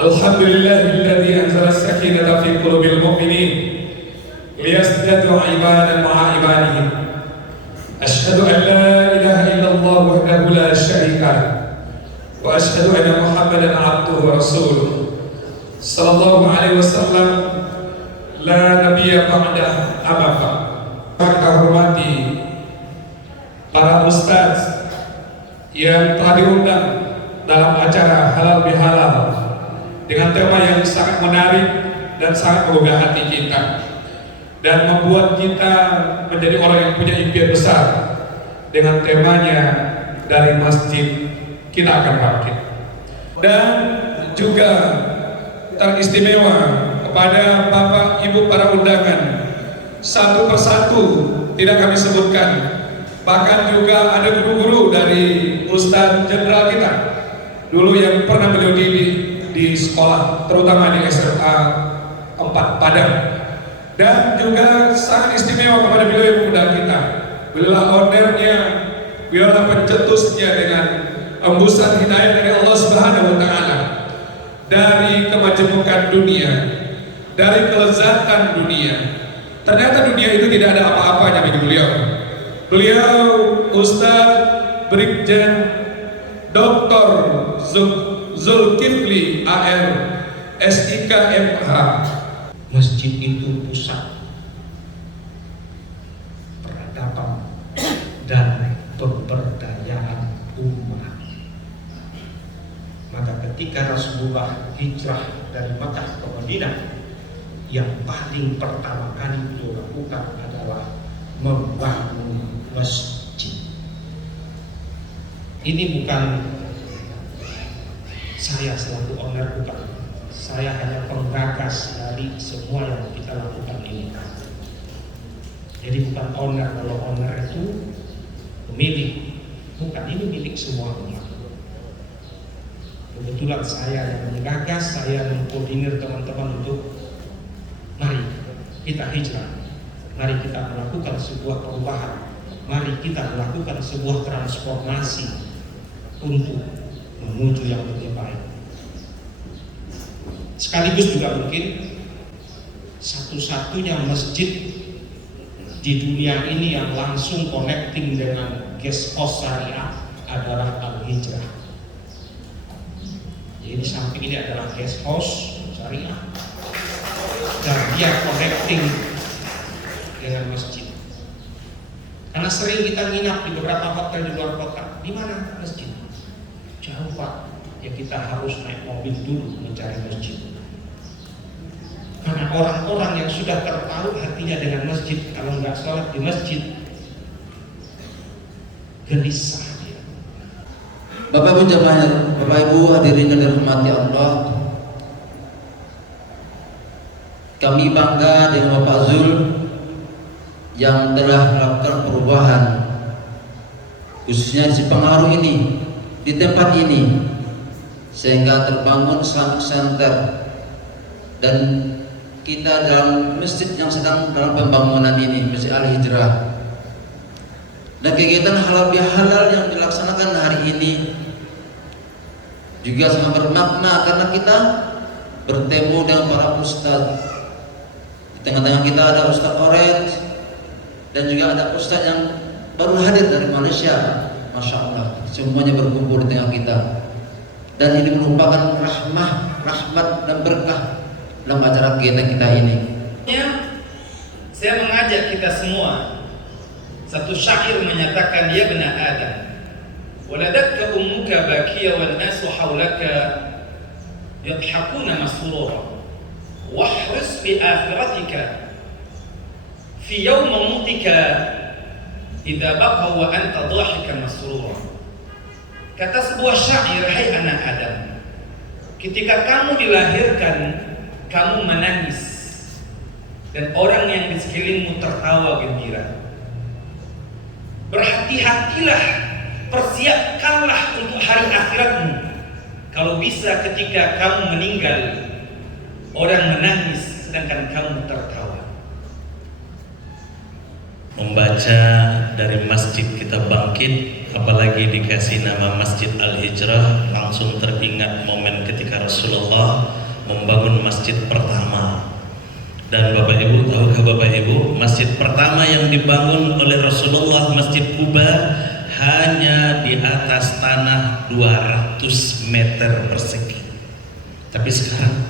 Alhamdulillahilladzi anzala as-sakinata fi qulubil mu'minin liyazdadu imanan ma'a imanihim. Asyhadu an la ilaha illallah wahdahu la syarika lahu wa asyhadu anna Muhammadan abduhu wa rasuluh. Sallallahu alaihi wasallam, la nabiyya ba'da amma ba'd. Maka hormati para ustaz yang telah diundang dalam acara halal bihalal dengan tema yang sangat menarik dan sangat menggugah hati kita dan membuat kita menjadi orang yang punya impian besar. Dengan temanya dari masjid kita akan bangkit. Dan juga teristimewa kepada Bapak Ibu para undangan, satu persatu tidak kami sebutkan, bahkan juga ada guru-guru dari Ustadz Jenderal kita dulu yang pernah beliau didik di sekolah, terutama di SMA 4 Padang. Dan juga sangat istimewa kepada beliau yang mengundang kita. Beliau ownernya, beliau pencetusnya dengan embusan hidayah dari Allah Subhanahu wa Ta'ala, dari kemajemukan dunia, dari kelezatan dunia. Ternyata dunia itu tidak ada apa-apanya bagi beliau. Beliau Ustadz Brigjen Dr. Zulkifli AR SIK MH. Masjid itu pusat peradaban dan pemberdayaan umat. Maka ketika Rasulullah hijrah dari Makkah ke Madinah, yang paling pertama kali beliau lakukan adalah membangun masjid. Ini bukan saya selaku owner, bukan. Saya hanya penggagas dari semua yang kita lakukan ini. Jadi bukan owner. Kalau owner itu pemilik, bukan, ini milik semua umat. Kebetulan saya yang menggagas, saya mengkoordinir teman-teman untuk mari kita hijrah, mari kita melakukan sebuah perubahan, mari kita melakukan sebuah transformasi untuk menuju yang lebih baik. Sekaligus juga mungkin satu-satunya masjid di dunia ini yang langsung connecting dengan guest house syariah adalah Al-Hijrah. Jadi samping ini adalah guest house syariah dan dia connecting dengan masjid. Karena sering kita nginap di beberapa hotel di luar kota. Di mana masjid? Jauh Pak. Ya kita harus naik mobil dulu mencari masjid. Karena orang-orang yang sudah terpaut hatinya dengan masjid, kalau nggak sholat di masjid, gelisah dia. Bapak Ibu jamaah, Bapak Ibu hadirin yang dirahmati Allah, kami bangga dengan Bapak Zul yang telah melakukan perubahan, khususnya di pengaruh ini, di tempat ini, sehingga terbangun Islamic Center dan kita dalam masjid yang sedang dalam pembangunan ini, Masjid Al-Hijrah. Dan kegiatan halal bihalal yang dilaksanakan hari ini juga sangat bermakna karena kita bertemu dengan para ustadz. Di tengah-tengah kita ada Ustadz Orange dan juga ada ustadz yang baru hadir dari Malaysia. Masya Allah, semuanya berkumpul di tengah kita. Dan ini merupakan rahmat dan berkah dalam acara kita ini. Saya mengajak kita semua. Satu syair menyatakan, ya bani Adam, waladatka ummuka bakiya wan nasu hawlaka yadhakuna masrura wahris fi akhiratika fi yawm mautika idza baqa wa anta dhahikan masrura. Kata sebuah syair, hai anak Adam, ketika kamu dilahirkan kamu menangis dan orang yang di sekelilingmu tertawa gembira. Berhati-hatilah, persiapkanlah untuk hari akhiratmu. Kalau bisa ketika kamu meninggal, orang menangis sedangkan kamu tertawa. Membaca dari Masjid Kita Bangkit apalagi dikasih nama Masjid Al-Hijrah, langsung teringat momen ketika Rasulullah membangun masjid pertama. Dan Bapak Ibu, tahukah Bapak Ibu, masjid pertama yang dibangun oleh Rasulullah, Masjid Quba, hanya di atas tanah 200 meter persegi. Tapi sekarang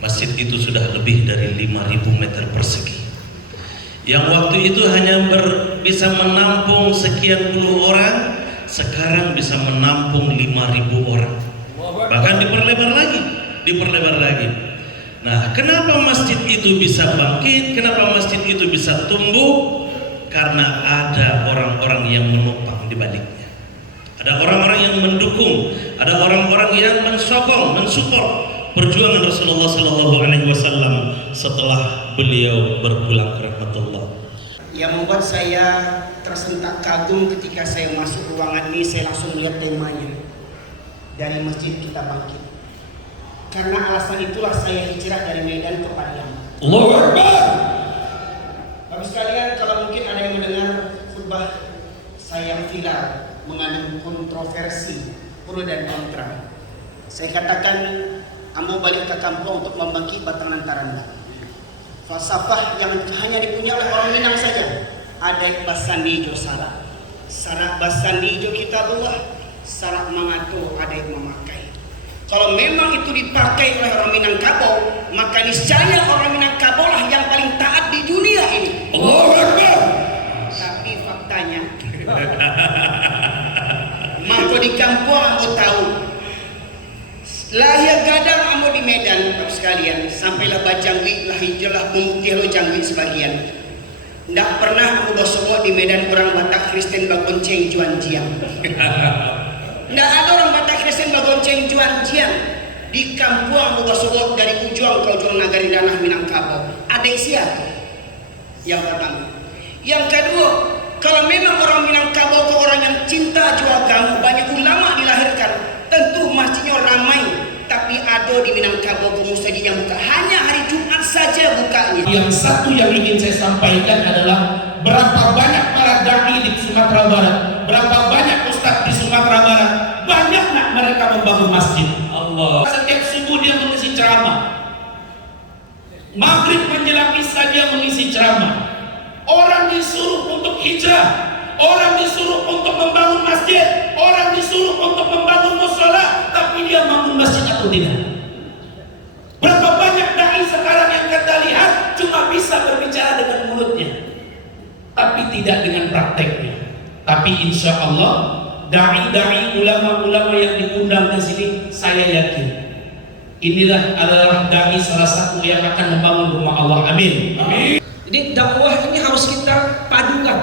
masjid itu sudah lebih dari 5.000 meter persegi. Yang waktu itu hanya bisa menampung sekian puluh orang, sekarang bisa menampung 5.000 orang. Bahkan diperlebar lagi. Nah, kenapa masjid itu bisa bangkit? Kenapa masjid itu bisa tumbuh? Karena ada orang-orang yang menopang di baliknya. Ada orang-orang yang mendukung, ada orang-orang yang mensokong, mensupport perjuangan Rasulullah SAW setelah beliau berpulang ke rahmatullah. Yang membuat saya tersentak kagum ketika saya masuk ruangan ini, saya langsung melihat temanya dari Masjid Kita Bangkit. Karena alasan itulah saya hijrah dari Medan ke Padang. Allahu Akbar. Bapak sekalian, kalau mungkin ada yang mendengar khutbah saya yang viral mengandung kontroversi pro dan kontra, saya katakan ambo balik ke kampung untuk membangkit batangan Taranda. Falsafah yang hanya dipunyai oleh orang Minang saja. Ada basandijo sarak basandijo kitabullah, sarak mangato ada yang memakai. Kalau memang itu dipakai oleh orang Minangkabau, maka niscaya orang Minangkabau lah yang paling taat di dunia ini. Allahu Akbar. Tapi faktanya, mangko di kampung ambo tahu, lahir gadang ambo di Medan, Bapak sekalian, sampailah bajangwi, lahirlah bumukih lo jangwi sebagian. Ndak pernah ambo bosok di Medan orang Batak Kristen bagonceng juan jiang. Nggak ada orang Batak Kristen bagonceng juan jiang di kampung Buka Sobok dari ujung ke ujung nagari danah Minangkabau. Ada siapa? Yang pertama. Yang kedua, kalau memang orang Minangkabau itu orang yang cinta jua agama, banyak ulama dilahirkan, tentu masjidnya ramai. Tapi ada di Minangkabau masjid yang buka hanya hari Jumat saja bukanya. Yang satu yang ingin saya sampaikan adalah berapa banyak para dai di Sumatera Barat, berapa banyak ustadz di Sumatera Barat, banyak nak mereka membangun masjid. Allah. Setiap subuh dia mengisi ceramah, maghrib menjelang isya dia mengisi ceramah. Orang disuruh untuk hijrah, orang disuruh untuk membangun masjid, orang disuruh untuk membangun mushola, tapi dia bangun masjid atau tidak? Berapa banyak dai sekarang yang kita lihat cuma bisa berbicara dengan mulutnya, tapi tidak dengan prakteknya. Tapi insya Allah dai-dai, ulama-ulama yang diundang di sini, saya yakin inilah adalah dai salah satu yang akan membangun rumah Allah. Amin. Amin. Jadi dakwah ini harus kita padukan,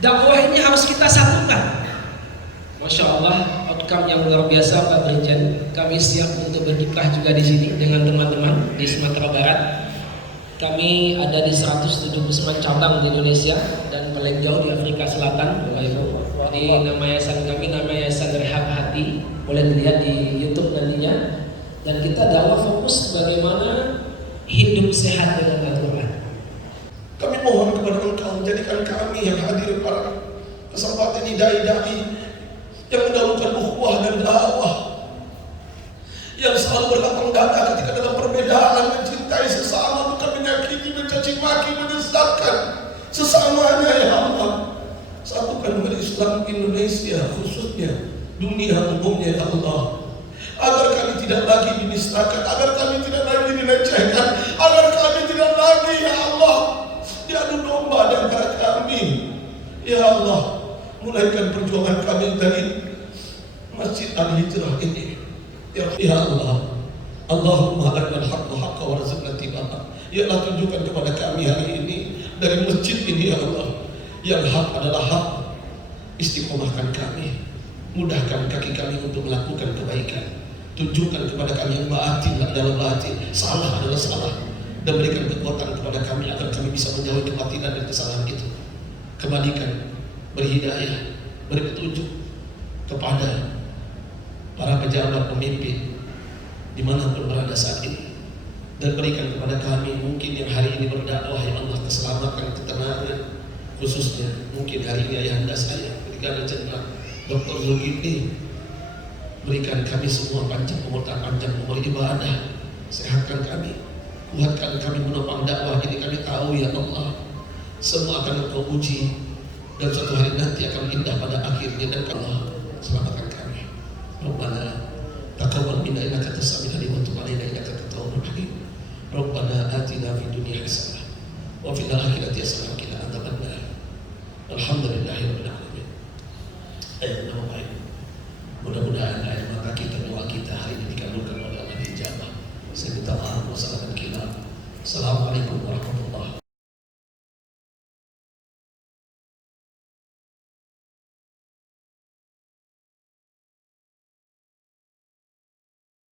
dakwah ini harus kita satukan. Masya Allah, outcome yang luar biasa Pak Brigjen. Kami siap untuk berkiprah juga di sini dengan teman-teman di Sumatera Barat. Kami ada di 179 cabang di Indonesia dan paling jauh di Afrika Selatan, Bapak Ibu. Di nama yayasan kami, nama Yayasan Rehab Hati, boleh dilihat di YouTube nantinya. Dan kita dakwah fokus bagaimana hidup sehat dengan Al-Quran. Kami mohon kepada Engkau, jadikan kami yang hadir pada kesempatan ini dai-dai yang mendahulukan ukhuwah dan dakwah, yang selalu berlapang dada ketika dalam perbedaan, mencintai sesama, bukan menyakiti, mencaci maki, menyesatkan sesamanya. Ya Allah, satukan umat Islam Indonesia, khususnya dunia umumnya. Ya Allah, agar kami tidak lagi dinistakan, agar kami tidak lagi dilecehkan, agar kami tidak lagi, ya Allah, diadu domba di antara kami. Ya Allah, mulaikan perjuangan kami dari Masjid Al-Hijrah ini. Ya Allah, Allahumma arinal haqqa haqqa warzuqna ittiba'ah. Ya Allah, tunjukkan kepada kami hari ini dari masjid ini, ya Allah, yang hak adalah hak. Istiqomahkan kami, mudahkan kaki kami untuk melakukan kebaikan. Tunjukkan kepada kami yang batil adalah batil, salah adalah salah, dan berikan kekuatan kepada kami agar kami bisa menjauhi kebatilan dan kesalahan itu. Kembalikan, berhidayah, beri petunjuk kepada para pejabat pemimpin dimanapun berada saat ini, dan berikan kepada kami mungkin yang hari ini berdakwah, ya Allah, keselamatan, ketenangan, khususnya mungkin hari ini ayahanda saya ketika Brigadier Jenderal Dr. Zulkifli, berikan kami semua panjang umur dan panjang umur ibadah, sehatkan kami, kuatkan kami menopang dakwah ini. Kami tahu ya Allah, semua akan Engkau uji dan suatu hari nanti akan indah pada akhirnya. Dan Allah selamatkan kami. Rabbana taqabbal minna innaka antas samiul alim wa tub alaina innaka antat tawwabur rahim. Rabbana atina fid dunya hasanah wa fil akhirati hasanah wa qina adzabannar. Alhamdulillahirabbil alamin.